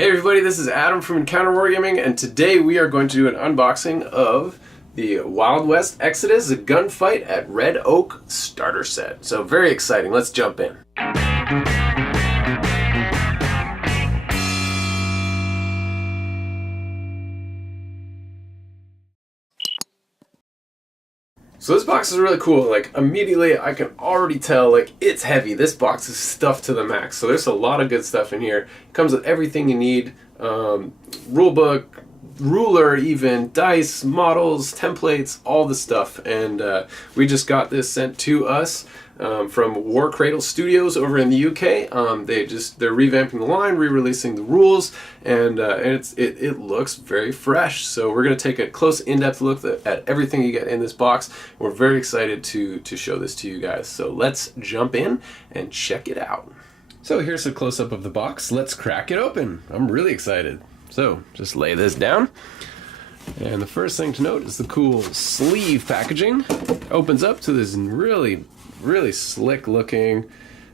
Hey everybody, this is Adam from Encounter Wargaming, and today we are going to do an unboxing of the Wild West Exodus, a gunfight at Red Oak starter set. So very exciting, let's jump in. So this box is really cool. Like, immediately I can already tell, like, it's heavy. This box is stuffed to the max. So there's a lot of good stuff in here. It comes with everything you need. Rule book, ruler even, dice, models, templates, all the stuff. And we just got this sent to us from War Cradle Studios over in the UK. They're revamping the line, re-releasing the rules, and it looks very fresh. So we're going to take a close, in-depth look at everything you get in this box. We're very excited to show this to you guys. So let's jump in and check it out. So here's a close-up of the box. Let's crack it open. I'm really excited. So just lay this down. And the first thing to note is the cool sleeve packaging. Opens up to this really slick looking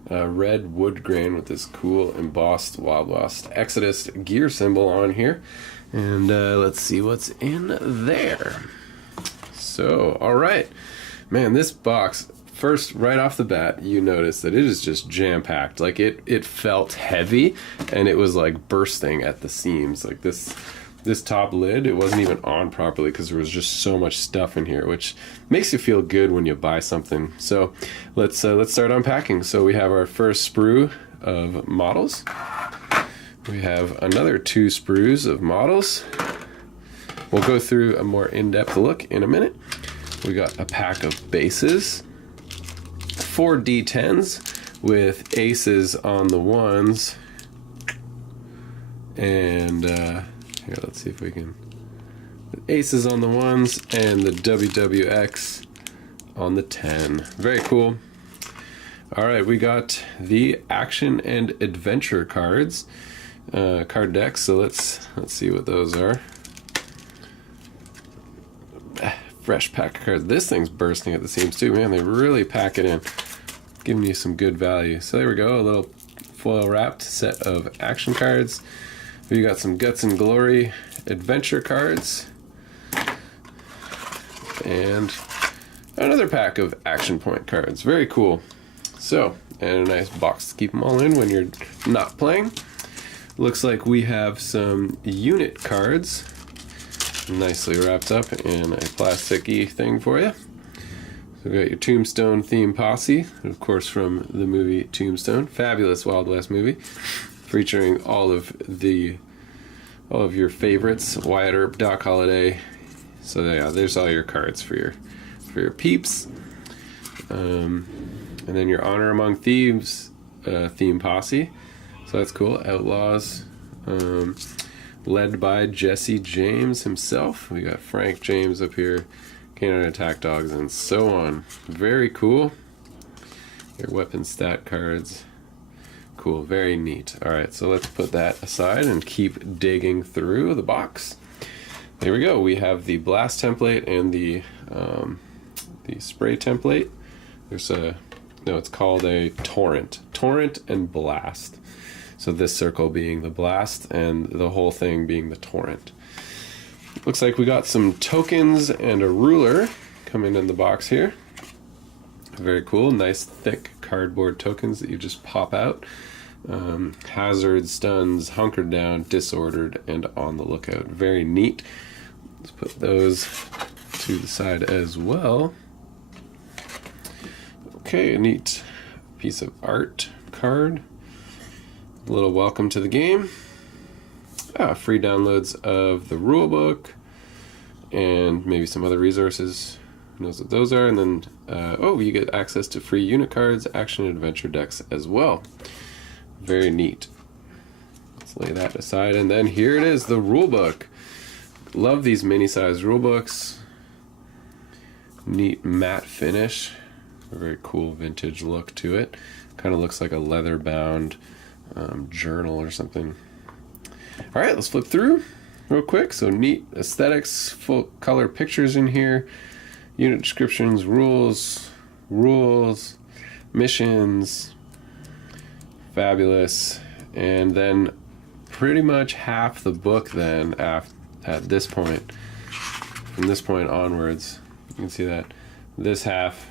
red wood grain with this cool embossed Wild West Exodus gear symbol on here. And let's see what's in there. So, alright. Man, this box, first, right off the bat, you notice that it is just jam-packed. Like, it felt heavy, and it was like bursting at the seams. Like this top lid, it wasn't even on properly because there was just so much stuff in here, which makes you feel good when you buy something. So let's start unpacking. So we have our first sprue of models. We have another 2 sprues of models. We'll go through a more in-depth look in a minute. We got a pack of bases, 4 D10s with aces on the ones, and here, let's see if we can. Aces on the ones and the WWX on the 10. Very cool. All right, we got the action and adventure cards, card decks. So let's see what those are. Fresh pack of cards. This thing's bursting at the seams too, man. They really pack it in, giving you some good value. So there we go, a little foil wrapped set of action cards. We got some Guts and Glory adventure cards, and another pack of action point cards. Very cool. So, and a nice box to keep them all in when you're not playing. Looks like we have some unit cards, nicely wrapped up in a plasticky thing for you. So we got your Tombstone theme posse, of course from the movie Tombstone, fabulous Wild West movie, featuring all of your favorites, Wyatt Earp, Doc Holliday. So yeah, there's all your cards for your peeps. And then your Honor Among Thieves theme posse. So that's cool. Outlaws, led by Jesse James himself. We got Frank James up here, Canine Attack Dogs, and so on. Very cool. Your weapon stat cards. Cool, very neat. Alright, so let's put that aside and keep digging through the box. There we go. We have the blast template and the spray template. It's called a torrent. Torrent and blast. So this circle being the blast and the whole thing being the torrent. Looks like we got some tokens and a ruler coming in the box here. Very cool, nice thick cardboard tokens that you just pop out. Hazard, stuns, hunkered down, disordered, and on the lookout. Very neat. Let's put those to the side as well. Okay, a neat piece of art card. A little welcome to the game. Free downloads of the rulebook and maybe some other resources. Who knows what those are? And then, you get access to free unit cards, action and adventure decks as well. Very neat. Let's lay that aside. And then here it is, the rulebook. Love these mini-sized rulebooks. Neat matte finish. A very cool vintage look to it. Kind of looks like a leather-bound journal or something. All right, let's flip through real quick. So neat aesthetics, full color pictures in here. Unit descriptions, rules, missions, fabulous. And then pretty much half the book then at this point. From this point onwards, you can see that this half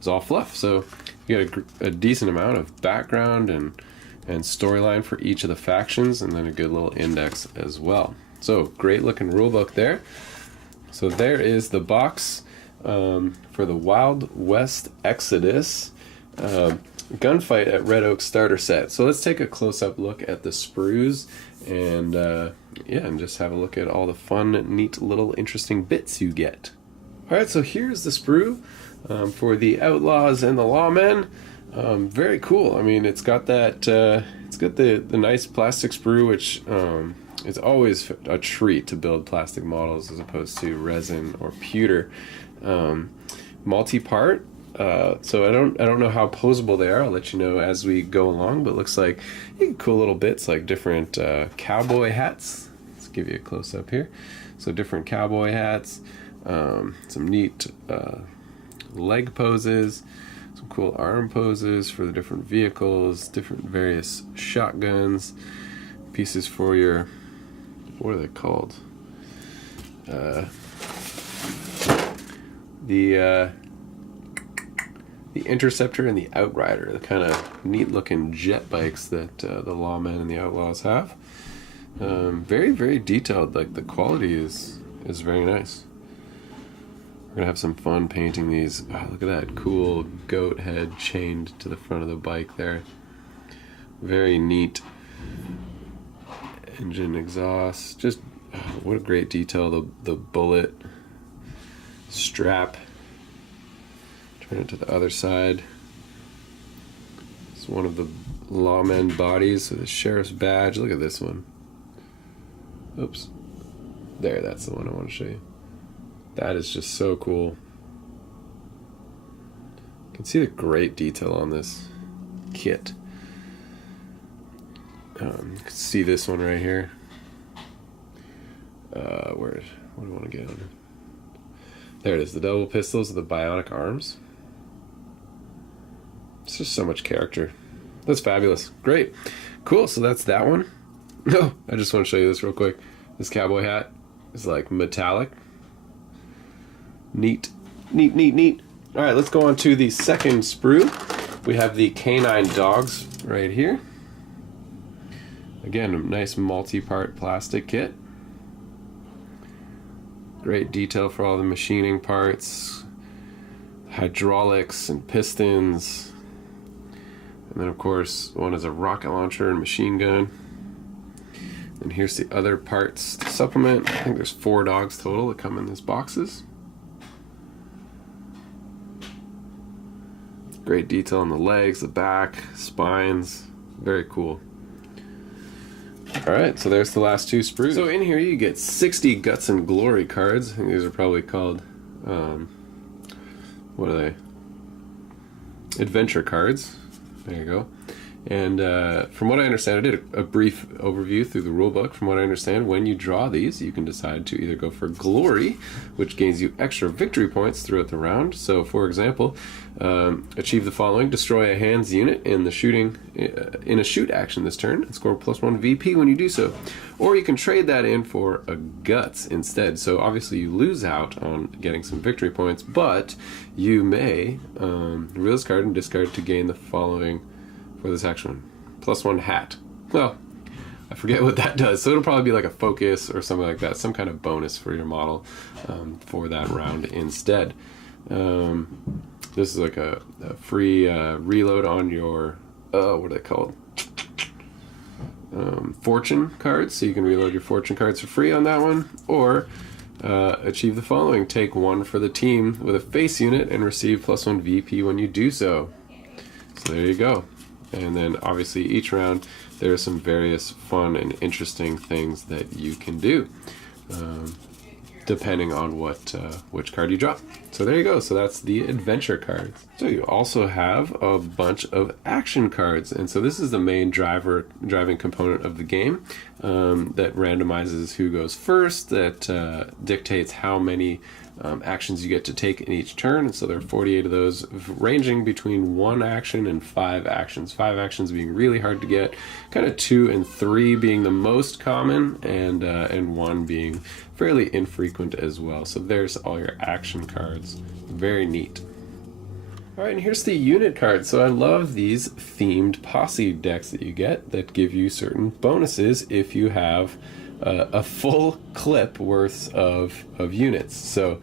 is all fluff. So you get a decent amount of background and storyline for each of the factions, and then a good little index as well. So great looking rulebook there. So there is the box for the Wild West Exodus Gunfight at Red Oak starter set. So let's take a close-up look at the sprues and and just have a look at all the fun, neat, little interesting bits you get. Alright, so here's the sprue for the Outlaws and the Lawmen. Very cool. I mean, it's got that it's got the nice plastic sprue, which it's always a treat to build plastic models as opposed to resin or pewter. Multi-part, so I don't know how posable they are. I'll let you know as we go along, but it looks like you get cool little bits like different cowboy hats. Let's give you a close-up here. So different cowboy hats, some neat leg poses, some cool arm poses for the different vehicles, different various shotguns, pieces for your, what are they called? The Interceptor and the Outrider, the kind of neat looking jet bikes that the Lawmen and the Outlaws have. Very, very detailed. Like, the quality is very nice. We're gonna have some fun painting these. Oh, look at that cool goat head chained to the front of the bike there. Very neat. Engine exhaust. Just what a great detail. The bullet strap. Turn it to the other side. It's one of the lawmen bodies with a sheriff's badge. Look at this one. Oops. There, that's the one I want to show you. That is just so cool. You can see the great detail on this kit. You can see this one right here. What do I want to get on it? There it is, the double pistols with the bionic arms. It's just so much character. That's fabulous. Great. Cool, so that's that one. Oh, I just want to show you this real quick. This cowboy hat is like metallic. Neat. Neat, neat, neat. Alright, let's go on to the second sprue. We have the canine dogs right here. Again, a nice multi-part plastic kit. Great detail for all the machining parts, hydraulics and pistons. And then of course, one is a rocket launcher and machine gun. And here's the other parts to supplement. I think there's 4 dogs total that come in these boxes. Great detail on the legs, the back, spines. Very cool. Alright, so there's the last 2 sprues. So in here you get 60 Guts and Glory cards. I think these are probably called, what are they? Adventure cards. There you go. And from what I understand, I did a brief overview through the rulebook. From what I understand, when you draw these, you can decide to either go for Glory, which gains you extra victory points throughout the round. So, for example, achieve the following: destroy a hands unit in the shooting in a shoot action this turn, and score +1 VP when you do so. Or you can trade that in for a Guts instead. So obviously you lose out on getting some victory points, but you may reveal this card and discard to gain the following. For this action, +1 hat. Well, I forget what that does, so it'll probably be like a focus or something like that, some kind of bonus for your model for that round instead. This is like a free reload on your, what are they called? Fortune cards, so you can reload your fortune cards for free on that one, or achieve the following: take 1 for the team with a face unit and receive +1 VP when you do so. So there you go. And then obviously each round there are some various fun and interesting things that you can do depending on which card you draw. So there you go. So that's the adventure cards. So you also have a bunch of action cards, and so this is the main driving component of the game that randomizes who goes first, that dictates how many actions you get to take in each turn. And so there are 48 of those, ranging between 1 action and 5 actions. 5 actions being really hard to get, kind of 2 and 3 being the most common, and 1 being fairly infrequent as well. So there's all your action cards. Very neat. All right, and here's the unit card. So I love these themed posse decks that you get that give you certain bonuses if you have a full clip worth of units. So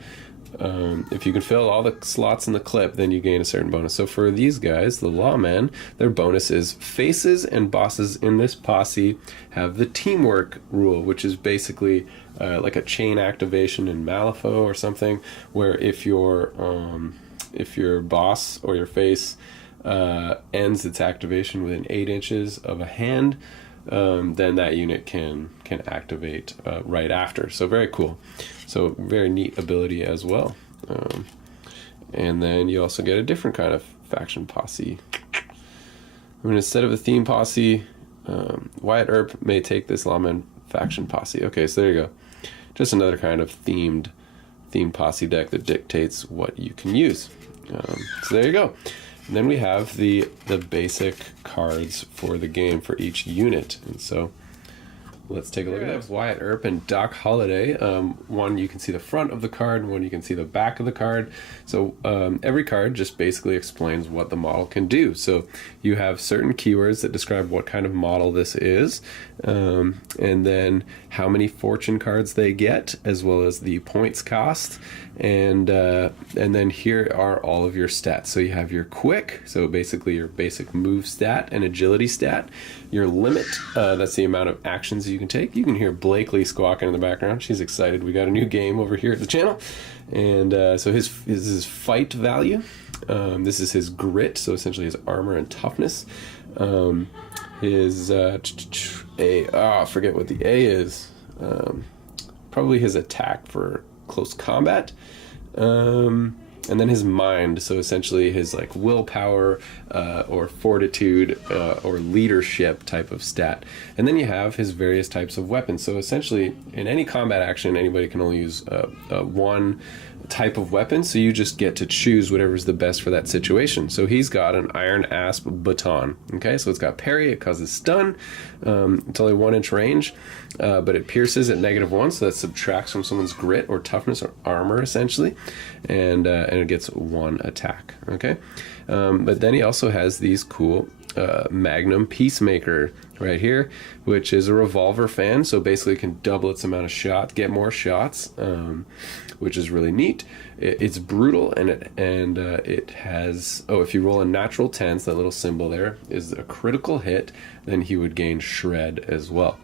if you can fill all the slots in the clip, then you gain a certain bonus. So for these guys, the Lawmen, their bonus is faces and bosses in this posse have the teamwork rule, which is basically like a chain activation in Malifaux or something, where if your boss or your face ends its activation within 8 inches of a hand, then that unit can activate right after. So very cool. So very neat ability as well. And then you also get a different kind of faction posse. I mean, instead of a theme posse, Wyatt Earp may take this Lawman faction posse. Okay, so there you go. Just another kind of themed posse deck that dictates what you can use. So there you go. And then we have the basic cards for the game for each unit. And so let's take a look at that. Wyatt Earp and Doc Holliday. One you can see the front of the card, and one you can see the back of the card. So every card just basically explains what the model can do. So you have certain keywords that describe what kind of model this is, and then how many fortune cards they get, as well as the points cost. And then here are all of your stats. So you have your quick, so basically your basic move stat and agility stat. Your limit, that's the amount of actions you can take. You can hear Blakely squawking in the background. She's excited. We got a new game over here at the channel. And so his fight value. This is his grit, so essentially his armor and toughness. His I forget what the A is. Probably his attack for close combat. And then his mind, so essentially his like willpower or fortitude or leadership type of stat. And then you have his various types of weapons. So essentially in any combat action, anybody can only use one type of weapon, so you just get to choose whatever's the best for that situation. So he's got an iron asp baton. Okay, so it's got parry, it causes stun, it's only 1 inch range, but it pierces at -1, so that subtracts from someone's grit or toughness or armor essentially, and it gets 1 attack. Okay, but then he also has these cool Magnum Peacemaker right here, which is a revolver fan, so basically it can double its amount of shots, get more shots, which is really neat. It's brutal, and it has, if you roll a natural 10, so that little symbol there is a critical hit, then he would gain shred as well,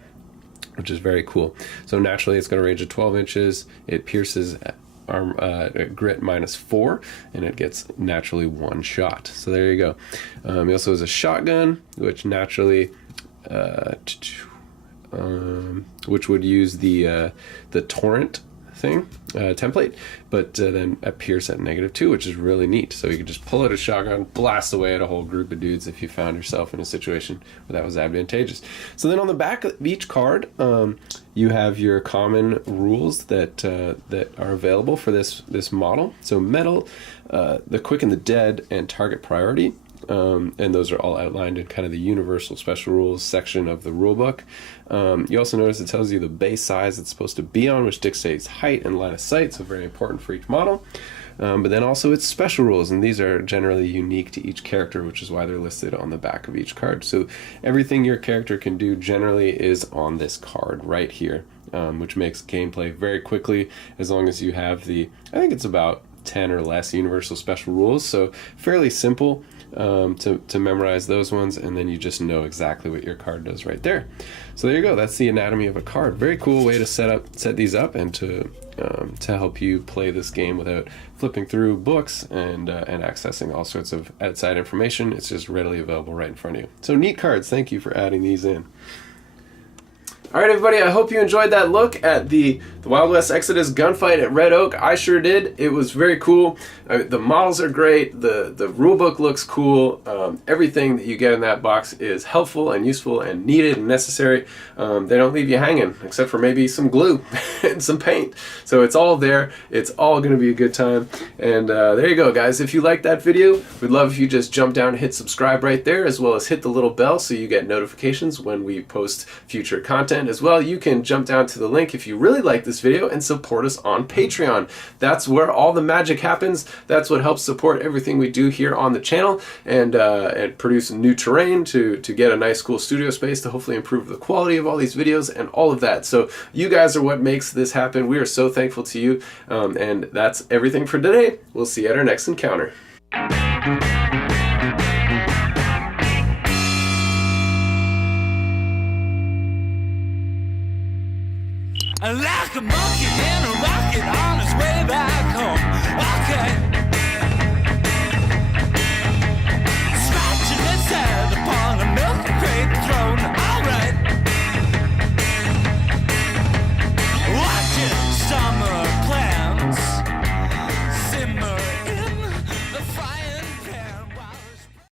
which is very cool. So naturally it's going to range at 12 inches, it pierces grit -4, and it gets naturally 1 shot. So there you go. He also has a shotgun, which naturally which would use the torrent thing template, but then appears at -2, which is really neat. So you can just pull out a shotgun, blast away at a whole group of dudes if you found yourself in a situation where that was advantageous. So then on the back of each card, you have your common rules that are available for this model. So metal, the quick and the dead, and target priority. And those are all outlined in kind of the universal special rules section of the rulebook. You also notice it tells you the base size it's supposed to be on, which dictates height and line of sight, so very important for each model. But then also its special rules, and these are generally unique to each character, which is why they're listed on the back of each card. So everything your character can do generally is on this card right here, which makes gameplay very quickly, as long as you have I think it's about 10 or less universal special rules, so fairly simple to memorize those ones, and then you just know exactly what your card does right there. So there you go. That's the anatomy of a card. Very cool way to set these up and to help you play this game without flipping through books and accessing all sorts of outside information. It's just readily available right in front of you. So neat cards. Thank you for adding these in. All right, everybody, I hope you enjoyed that look at the the Wild West Exodus Gunfight at Red Oak. I sure did. It was very cool. The models are great. The rulebook looks cool. Everything that you get in that box is helpful and useful and needed and necessary. They don't leave you hanging, except for maybe some glue and some paint. So it's all there. It's all going to be a good time. And there you go, guys. If you liked that video, we'd love if you just jump down and hit subscribe right there, as well as hit the little bell so you get notifications when we post future content. As well, you can jump down to the link if you really like this video and support us on Patreon. That's where all the magic happens. That's what helps support everything we do here on the channel, and produce new terrain to get a nice cool studio space to hopefully improve the quality of all these videos and all of that. So you guys are what makes this happen. We are so thankful to you, and that's everything for today. We'll see you at our next encounter. Like a monkey in a rocket on his way back home. Okay.